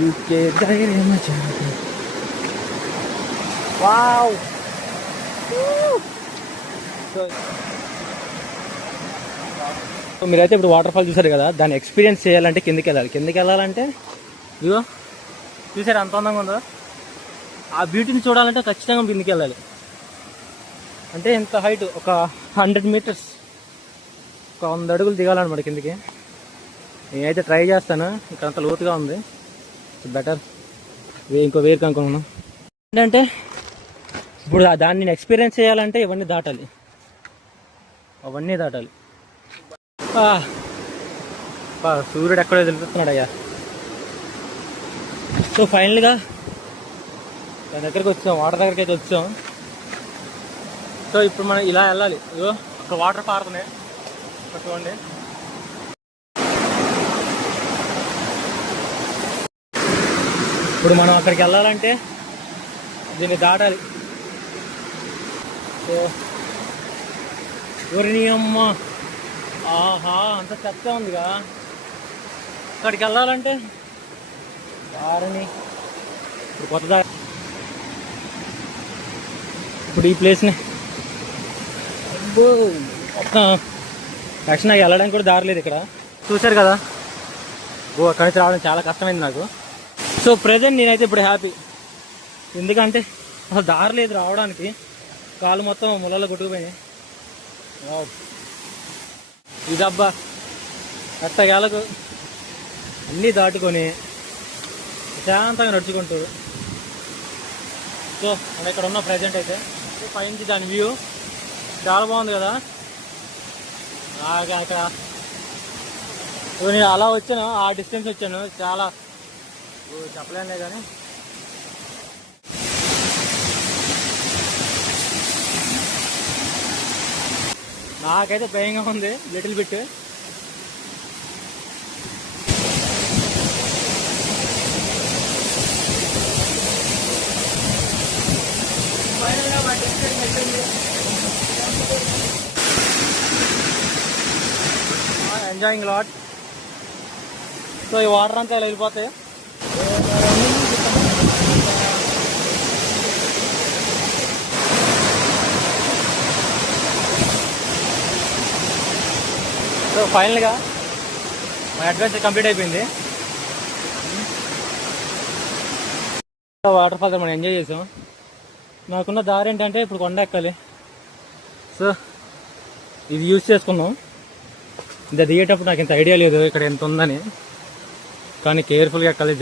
UK ధైర్యం wow. So మీరైతే ఇప్పుడు వాటర్ ఫాల్ చూసారు కదా, దాన్ని ఎక్స్పీరియన్స్ చేయాలంటే కిందికి వెళ్ళాలి. కిందికి వెళ్ళాలంటే ఇదిగో చూసారు అంత అందంగా ఉందో. ఆ బ్యూటీని చూడాలంటే ఖచ్చితంగా కిందికి వెళ్ళాలి. అంటే ఎంత హైట్, ఒక 100 మీటర్స్, ఒక 100 అడుగులు దిగాలన్నమాట కిందికి. నేనైతే ట్రై చేస్తాను. ఇక్కడ అంత లోతుగా ఉంది, బెటర్ ఇంకో వేరు కనుక్కున్నాను. ఏంటంటే ఇప్పుడు దాన్ని నేను ఎక్స్పీరియన్స్ చేయాలంటే ఇవన్నీ దాటాలి, అవన్నీ దాటాలి. సూర్యుడు ఎక్కడో తెలుపుతున్నాడు అయ్యా. సో ఫైనల్గా దాని దగ్గరికి వచ్చాం, వాటర్ దగ్గరికి అయితే వచ్చాం. సో ఇప్పుడు మనం ఇలా వెళ్ళాలి. ఇదో ఒక వాటర్ పారుతున్నాయి చూడండి. ఇప్పుడు మనం అక్కడికి వెళ్ళాలంటే దీన్ని దాటాలి. సో ఊరిని అమ్మ, ఆహా అంత చెత్త ఉందిగా. అక్కడికి వెళ్ళాలంటే దారిని ఇప్పుడు కొత్త దారి. ఇప్పుడు ఈ ప్లేస్ని మొత్తం యాక్చువల్ నాకు వెళ్ళడానికి కూడా దారి లేదు ఇక్కడ. చూశారు కదా, అక్కడి నుంచి రావడం చాలా కష్టమైంది నాకు. సో ప్రజెంట్ నేనైతే ఇప్పుడు హ్యాపీ, ఎందుకంటే అసలు దారి లేదు రావడానికి. కాలు మొత్తం ముళ్ళలో కొట్టుకుపోయినాయి. ఇదబ్బా ఎట్టగేలకు అన్నీ దాటుకొని ప్రశాంతంగా నడుచుకుంటూ. సో మనం ఇక్కడ ఉన్న ప్రజెంట్ అయితే పైనుంచి దాని వ్యూ చాలా బాగుంది కదా. అక్కడ నేను అలా వచ్చాను, ఆ డిస్టెన్స్ వచ్చాను, చాలా చెప్పలేనులే కానీ నాకైతే భయంగా ఉంది little bit. Enjoying lot. So ఈ వాటర్ అంతా ఇలా వెళ్ళిపోతాయి. సో ఫైనల్గా మా అడ్వెంచర్ కంప్లీట్ అయిపోయింది. వాటర్ ఫాల్ మనం ఎంజాయ్ చేసాం. నాకున్న దారి ఏంటంటే ఇప్పుడు కొండ ఎక్కాలి. సో ఇది యూజ్ చేసుకున్నాం. ఇది దిగేటప్పుడు నాకు ఇంత ఐడియా లేదు ఇక్కడ ఎంత ఉందని, కానీ కేర్ఫుల్గా ఎక్కాలి.